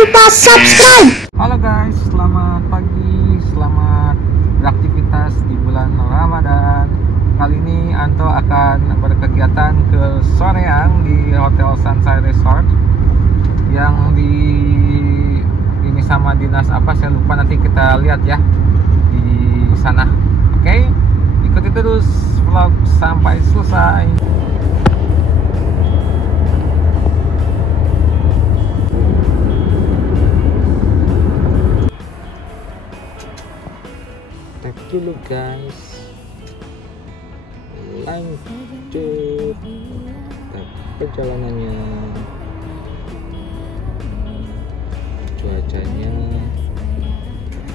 lupa subscribe. Halo guys, selamat pagi, selamat beraktivitas di bulan Ramadan. Kali ini Anto akan berkegiatan ke Soreang di Hotel Sunshine Resort yang ini sama dinas apa saya lupa, nanti kita lihat ya di sana. Oke, ikuti terus vlog sampai selesai. Tap dulu guys, lanjut perjalanannya. Cuacanya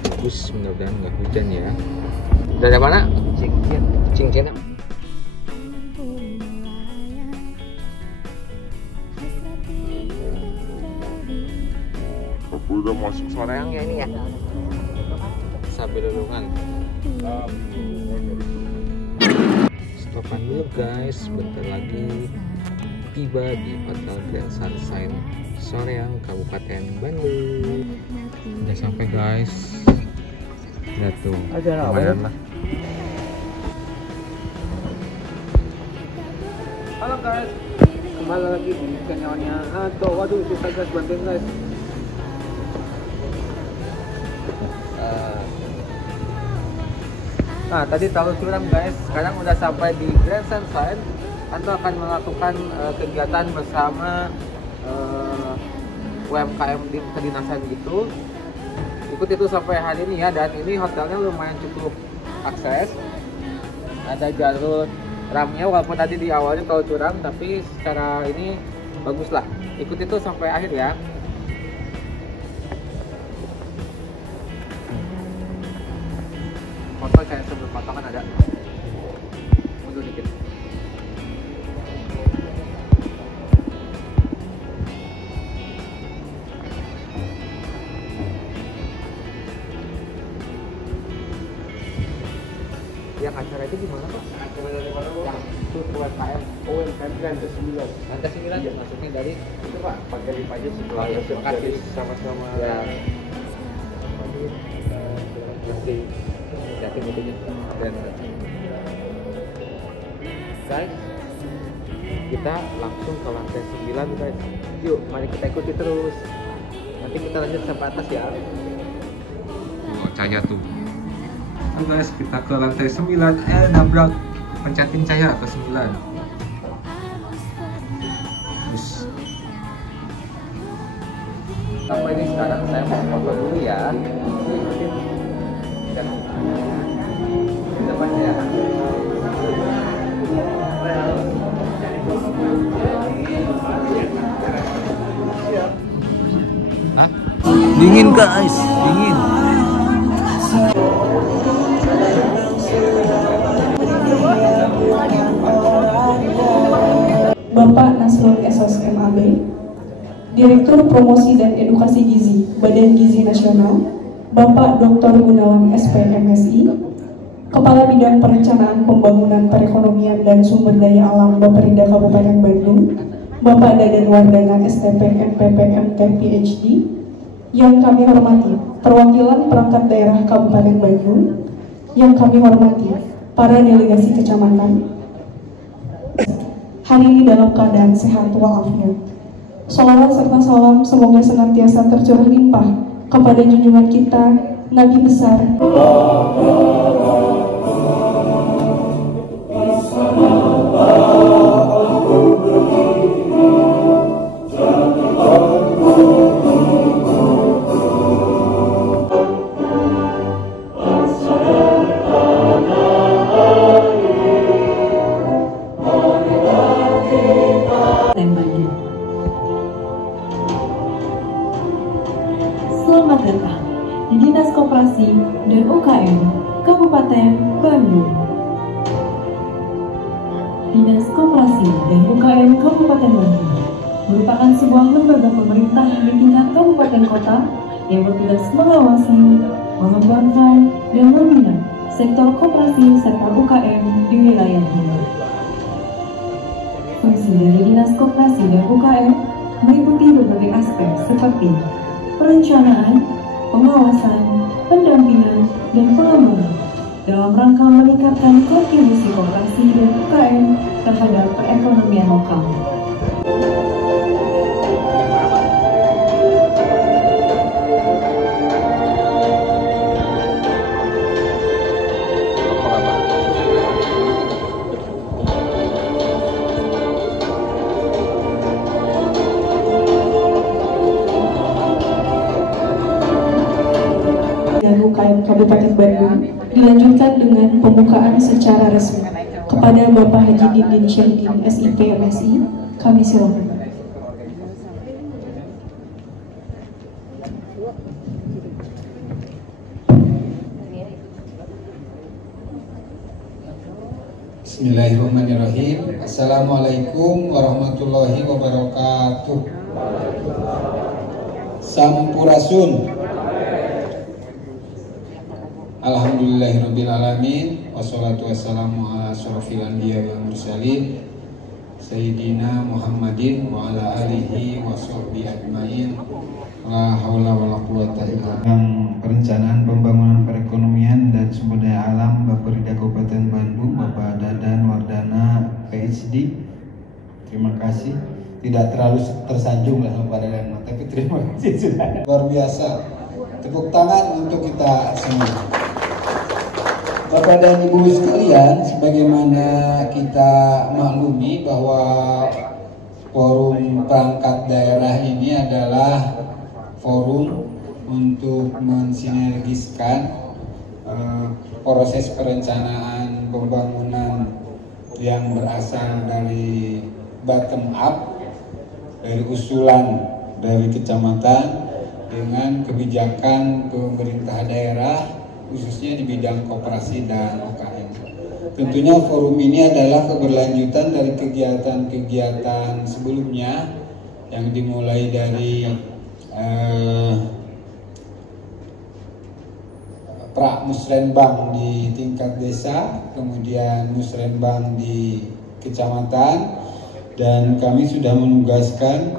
bagus, mudah-mudahan nggak hujan ya. Dari mana? Cincin. Udah masuk Soreang ya ini ya. Sambil lelungan. Stopan dulu guys, bentar lagi tiba di Hotel Grand Sunshine Soreang, Kabupaten Bandung. Udah sampai guys. Lihat tuh, lumayan lah. Halo guys, kembali lagi di channelnya Anto. Waduh, susah guys, bantuin guys. Nah, tadi tahu curam guys, sekarang udah sampai di Grand Sunshine. Anto akan melakukan kegiatan bersama UMKM di kedinasan gitu. Ikut itu sampai hari ini ya, dan ini hotelnya lumayan cukup akses. Ada jalur ramnya, walaupun tadi di awalnya tahu curam, tapi secara ini bagus lah. Ikut itu sampai akhir ya. Foto saya sebelum potongan ada. Mundur dikit. Yang acara itu gimana Pak? Yang itu UMKM. UMKM lantai 9. Lantai 9 ya, maksudnya dari itu Pak, pakai lift aja setelah ya, terima kasih sama-sama ya. Nanti jatuh butuhnya. Dan guys, kita langsung ke lantai 9 guys. Yuk, mari kita ikuti terus. Nanti kita lanjut sampai atas ya. Oh, cahaya tuh. Halo guys, kita ke lantai 9. Nabrak, pencetin cahaya ke 9. Terus sampai ini sekarang saya mau foto dulu ya. Di depan ya. Hah? Dingin guys, dingin. Bapak Nasrul Esos MAB, Direktur Promosi dan Edukasi Gizi Badan Gizi Nasional, Bapak Dr. Gunawan SP MSI, Kepala Bidang Perencanaan Pembangunan Perekonomian dan Sumber Daya Alam Baperinda Kabupaten Bandung, Bapak Dadan Wardana STP MPP MT PhD, yang kami hormati perwakilan perangkat daerah Kabupaten Bandung, yang kami hormati para delegasi kecamatan. Hari ini dalam keadaan sehat walafiat. Sholawat serta salam semoga senantiasa tercurah limpah kepada junjungan kita Nabi besar Selamat datang di Dinas Koperasi dan UKM Kabupaten Bandung. Dinas Koperasi dan UKM Kabupaten Bandung merupakan sebuah lembaga pemerintah di tingkat kabupaten kota yang bertugas mengawasi, mengembangkan, dan membina sektor koperasi serta UKM di wilayahnya. Fungsi dari Dinas Koperasi dan UKM meliputi berbagai aspek seperti perencanaan, pengawasan, pendampingan, dan pengembangan dalam rangka meningkatkan kontribusi koperasi dan UKM terhadap perekonomian lokal. Dan UKM Kabupaten Bandung dilanjutkan dengan pembukaan secara resmi kepada Bapak Haji Didin Syahidin SIP MSI. Kami silakan. Bismillahirrahmanirrahim. Assalamualaikum warahmatullahi wabarakatuh. Sampurasun. Alhamdulillahirabbil alamin wassalatu wassalamu ala asyrofil anbiya wal mursalin sayyidina Muhammadin wa ala alihi washabbihi ajmain. La haula wala quwwata illa billah. Perencanaan pembangunan perekonomian dan sumber daya alam Bapperida Kabupaten Bandung, Bapak Dadan Wardana PhD. Terima kasih. Tidak terlalu tersanjung lah Bapak Dadan, tapi terima kasih sudah. Luar biasa. Tepuk tangan untuk kita semua. Bapak dan Ibu sekalian, sebagaimana kita maklumi bahwa forum perangkat daerah ini adalah forum untuk mensinergiskan proses perencanaan pembangunan yang berasal dari bottom up, dari usulan dari kecamatan dengan kebijakan pemerintah daerah khususnya di bidang koperasi dan UKM. Tentunya forum ini adalah keberlanjutan dari kegiatan-kegiatan sebelumnya yang dimulai dari pra-musrenbang di tingkat desa, kemudian musrenbang di kecamatan, dan kami sudah menugaskan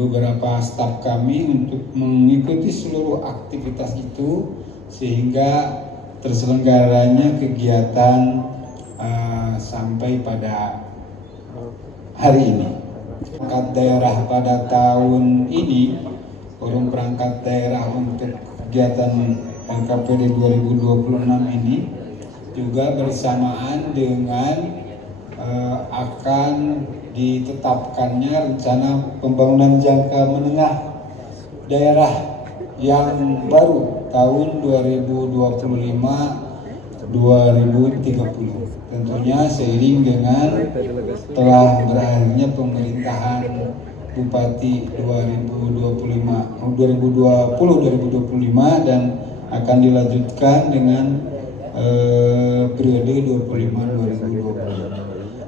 beberapa staf kami untuk mengikuti seluruh aktivitas itu sehingga terselenggaranya kegiatan sampai pada hari ini. Perangkat daerah pada tahun ini, forum perangkat daerah untuk kegiatan LKPD 2026 ini juga bersamaan dengan akan ditetapkannya rencana pembangunan jangka menengah daerah yang baru tahun 2025-2030. Tentunya seiring dengan telah berakhirnya pemerintahan Bupati 2020-2025 dan akan dilanjutkan dengan periode 25-2020.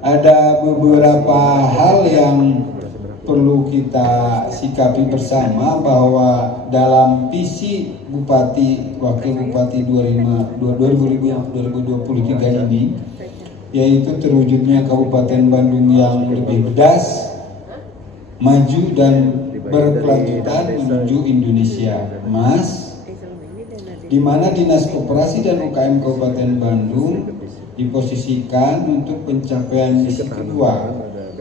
Ada beberapa hal yang perlu kita sikapi bersama, bahwa dalam visi Bupati Wakil Bupati 2023 ini, yaitu terwujudnya Kabupaten Bandung yang lebih berdasar, maju dan berkelanjutan menuju Indonesia Emas, di mana Dinas Koperasi dan UKM Kabupaten Bandung diposisikan untuk pencapaian misi kedua,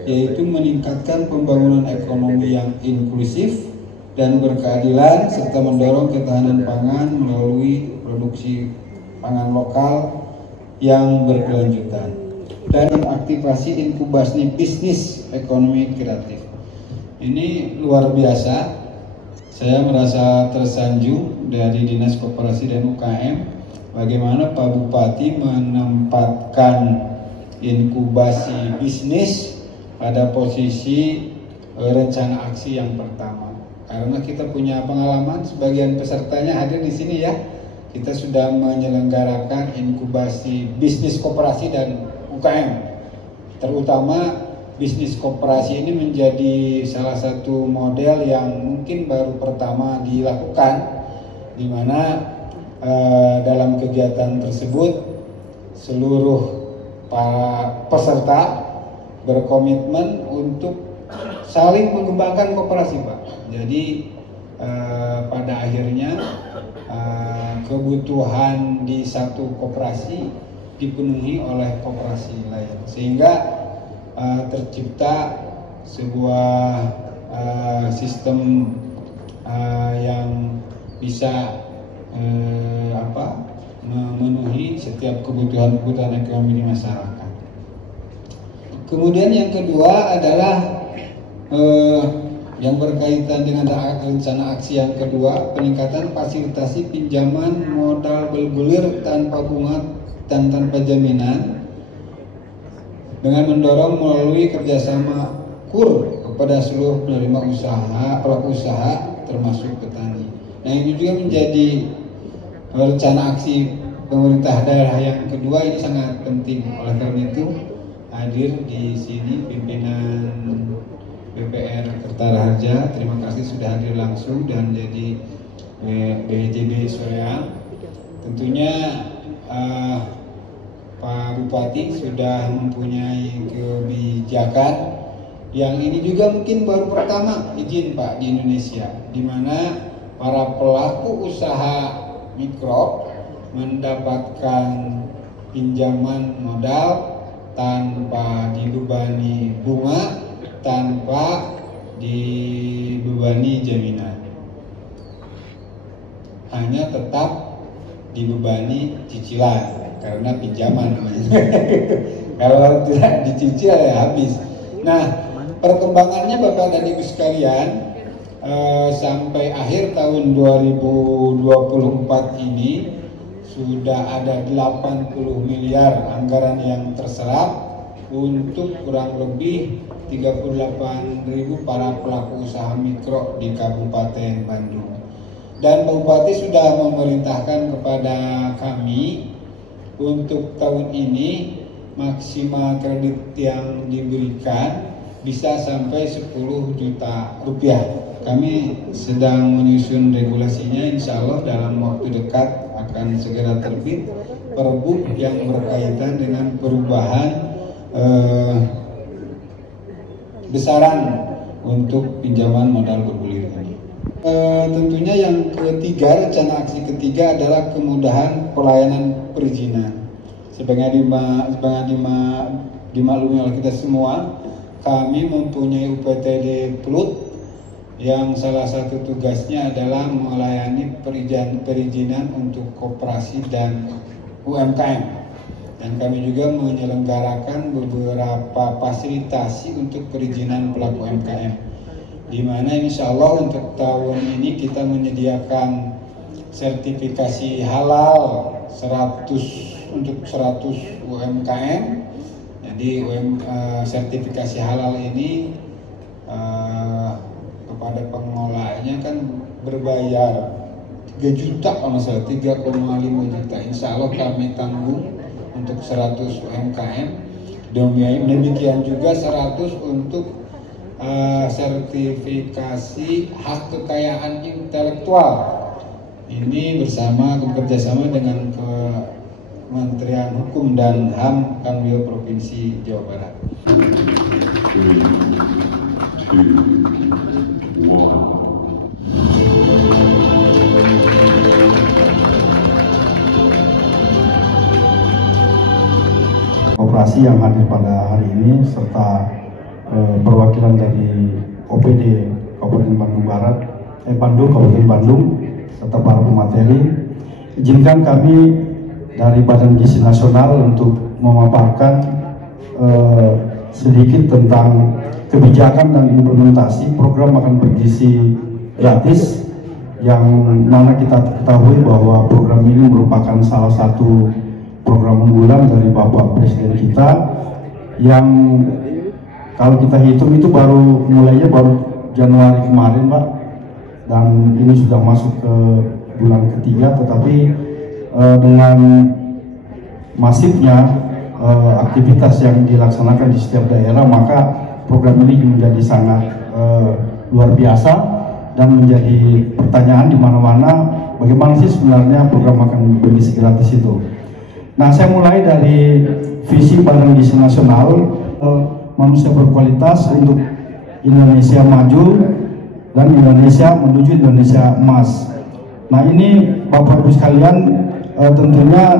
yaitu meningkatkan pembangunan ekonomi yang inklusif dan berkeadilan serta mendorong ketahanan pangan melalui produksi pangan lokal yang berkelanjutan dan aktivasi inkubasi bisnis ekonomi kreatif. Ini luar biasa. Saya merasa tersanjung dari Dinas Koperasi dan UKM bagaimana Pak Bupati menempatkan inkubasi bisnis pada posisi rencana aksi yang pertama. Karena kita punya pengalaman, sebagian pesertanya hadir di sini ya. Kita sudah menyelenggarakan inkubasi bisnis koperasi dan UKM. Terutama bisnis koperasi ini menjadi salah satu model yang mungkin baru pertama dilakukan, di mana dalam kegiatan tersebut seluruh para peserta berkomitmen untuk saling mengembangkan koperasi, Pak. Jadi pada akhirnya kebutuhan di satu koperasi dipenuhi oleh koperasi lain, sehingga tercipta sebuah sistem yang bisa memenuhi setiap kebutuhan ekonomi di masyarakat. Kemudian yang kedua adalah yang berkaitan dengan rencana aksi yang kedua, peningkatan fasilitasi pinjaman modal bergulir tanpa bunga dan tanpa jaminan dengan mendorong melalui kerjasama KUR kepada seluruh penerima usaha, pelaku usaha termasuk petani. Nah, ini juga menjadi rencana aksi pemerintah daerah yang kedua, ini sangat penting. Oleh karena itu hadir di sini pimpinan BPR Kertaharja, terima kasih sudah hadir langsung, dan jadi BJB Soreang. Tentunya Pak Bupati sudah mempunyai kebijakan yang ini juga mungkin baru pertama izin Pak di Indonesia, di mana para pelaku usaha mikro mendapatkan pinjaman modal tanpa dibebani bunga, tanpa dibebani jaminan, hanya tetap dibebani cicilan karena pinjaman namanya. Kalau tidak dicicil ya habis. Nah, perkembangannya Bapak dan Ibu sekalian, sampai akhir tahun 2024 ini sudah ada 80 miliar anggaran yang terserap untuk kurang lebih 38.000 para pelaku usaha mikro di Kabupaten Bandung. Dan Pak Bupati sudah memerintahkan kepada kami untuk tahun ini maksimal kredit yang diberikan bisa sampai 10 juta rupiah. Kami sedang menyusun regulasinya, insya Allah dalam waktu dekat akan segera terbit Perbup yang berkaitan dengan perubahan besaran untuk pinjaman modal bergulir ini. Tentunya yang ketiga, rencana aksi ketiga adalah kemudahan pelayanan perizinan. Dimaklumi oleh kita semua, kami mempunyai UPTD Plut yang salah satu tugasnya adalah melayani perizinan untuk koperasi dan UMKM. Dan kami juga menyelenggarakan beberapa fasilitasi untuk perizinan pelaku UMKM, di mana insya Allah untuk tahun ini kita menyediakan sertifikasi halal 100 untuk 100 UMKM. Jadi sertifikasi halal ini kepada pengelolanya kan berbayar 3 juta kalau salah, 3,5 juta. Insya Allah kami tanggung untuk 100 UMKM. Demikian juga 100 untuk sertifikasi hak kekayaan intelektual. Ini bekerjasama dengan Kementerian Hukum dan HAM Kanwil Provinsi Jawa Barat. 3, 2, 1. Koperasi yang hadir pada hari ini serta perwakilan dari OPD Kabupaten Bandung Barat, Kabupaten Bandung serta para pemateri, izinkan kami dari Badan Gizi Nasional untuk memaparkan sedikit tentang kebijakan dan implementasi program makan bergizi gratis, yang mana kita ketahui bahwa program ini merupakan salah satu program unggulan dari Bapak Presiden kita, yang kalau kita hitung itu mulainya baru Januari kemarin, Pak, dan ini sudah masuk ke bulan ketiga, tetapi dengan masifnya aktivitas yang dilaksanakan di setiap daerah, maka program ini menjadi sangat luar biasa dan menjadi pertanyaan di mana-mana, bagaimana sih sebenarnya program makan bergizi gratis itu. Nah, saya mulai dari visi Badan Gizi Nasional, manusia berkualitas untuk Indonesia maju, dan Indonesia menuju Indonesia emas. Nah ini Bapak Ibu sekalian tentunya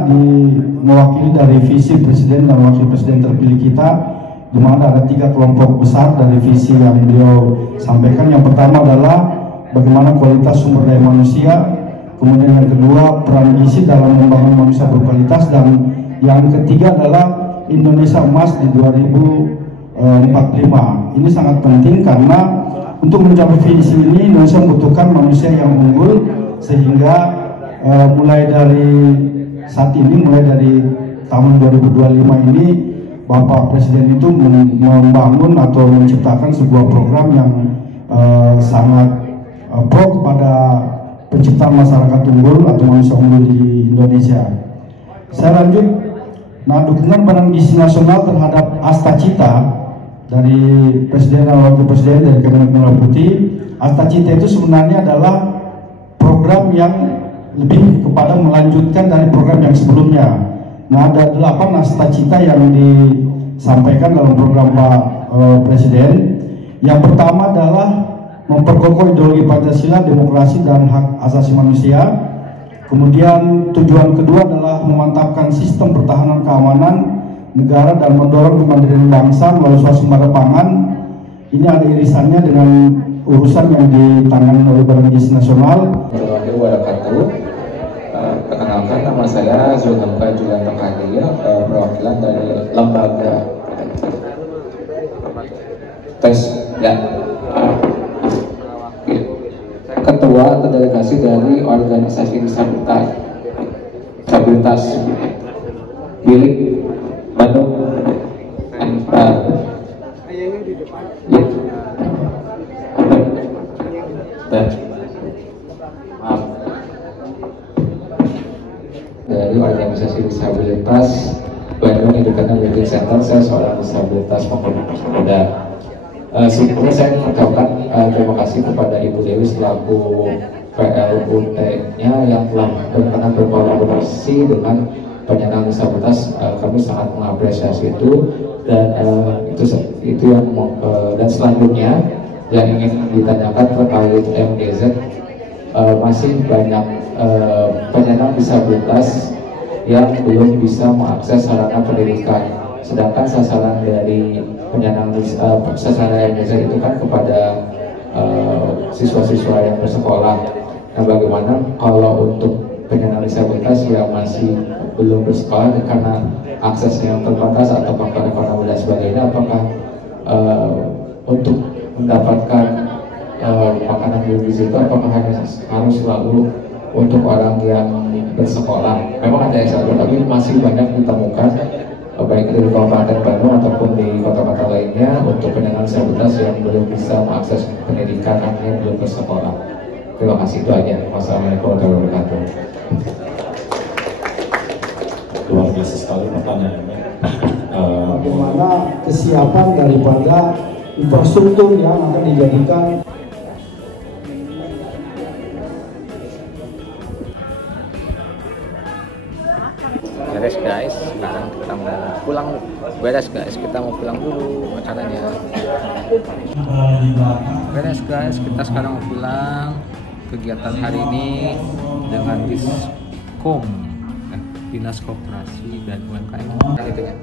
mewakili dari visi Presiden dan Wakil Presiden terpilih kita, di mana ada 3 kelompok besar dari visi yang beliau sampaikan. Yang pertama adalah bagaimana kualitas sumber daya manusia, kemudian yang kedua peran gizi dalam membangun manusia berkualitas, dan yang ketiga adalah Indonesia emas di 2045. Ini sangat penting karena untuk mencapai visi ini Indonesia membutuhkan manusia yang unggul, sehingga mulai dari saat ini, mulai dari tahun 2025 ini Bapak Presiden itu membangun atau menciptakan sebuah program yang sangat pro kepada penciptaan masyarakat unggul atau manusia unggul di Indonesia. Saya lanjut. Nah, dukungan Badan Gizi Nasional terhadap Asta Cita dari Presiden dan Wakil Presiden dari Kementerian Merah Putih. Asta Cita itu sebenarnya adalah program yang lebih kepada melanjutkan dari program yang sebelumnya. Nah, ada 8 Asta Cita yang disampaikan dalam program Pak Presiden. Yang pertama adalah memperkokoh ideologi Pancasila, demokrasi dan hak asasi manusia. Kemudian tujuan kedua adalah memantapkan sistem pertahanan keamanan negara dan mendorong kemandirian bangsa melalui swasembada pangan. Ini ada irisannya dengan urusan yang ditangani oleh Badan Gizi Nasional. Warahmatullahi wabarakatuh. Perkenalkan, nama saya Zulhamka Julianto Kadir, perwakilan dari lembaga tes ya. Ketua atau delegasi dari organisasi disabilitas Bilik Bandung dari organisasi disabilitas Bandung Independent Living Center. Saya seorang disabilitas pemuda. Sebelumnya saya mengucapkan terima kasih kepada Ibu Dewi selaku PLUT-nya yang telah berkenan berkolaborasi dengan penyandang disabilitas. Kami sangat mengapresiasi itu, dan itu yang dan selanjutnya yang ingin ditanyakan terkait MDZ. Masih banyak penyandang disabilitas yang belum bisa mengakses sarana pendidikan, sedangkan sasaran dari penyandang sasaran MDZ itu kan kepada siswa-siswa yang bersekolah. Nah, bagaimana kalau untuk penyandang disabilitas yang masih belum bersekolah karena aksesnya yang terbatas atau karena dan sebagainya, apakah untuk mendapatkan makanan bergizi itu apakah harus selalu untuk orang yang bersekolah? Memang ada yang tapi masih banyak ditemukan baik di Kabupaten Bandung ataupun di kota-kota lainnya untuk penyandang disabilitas yang belum bisa mengakses pendidikan, artinya belum bersekolah. Terima kasih, itu aja. Wassalamualaikum warahmatullahi wabarakatuh. Luar biasa sekali pertanyaannya. Bagaimana kesiapan daripada infrastruktur yang akan dijadikan Beres guys, sekarang kita mau pulang. Beres guys, kita mau pulang dulu acaranya. Beres guys, kita sekarang mau pulang. Kegiatan hari ini dengan Diskom, Dinas Koperasi dan UMKM. Nah, gitu ya.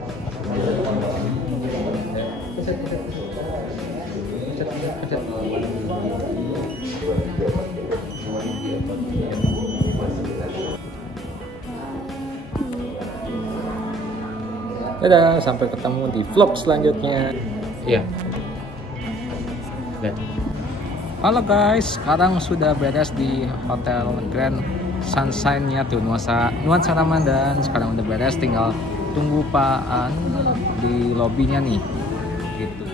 Dadah, sampai ketemu di vlog selanjutnya. Iya. Halo guys, sekarang sudah beres di Hotel Grand Sunshine-nya tuh, nuansa Ramadan. Sekarang udah beres, tinggal tunggu Pak An di lobbynya nih. Gitu.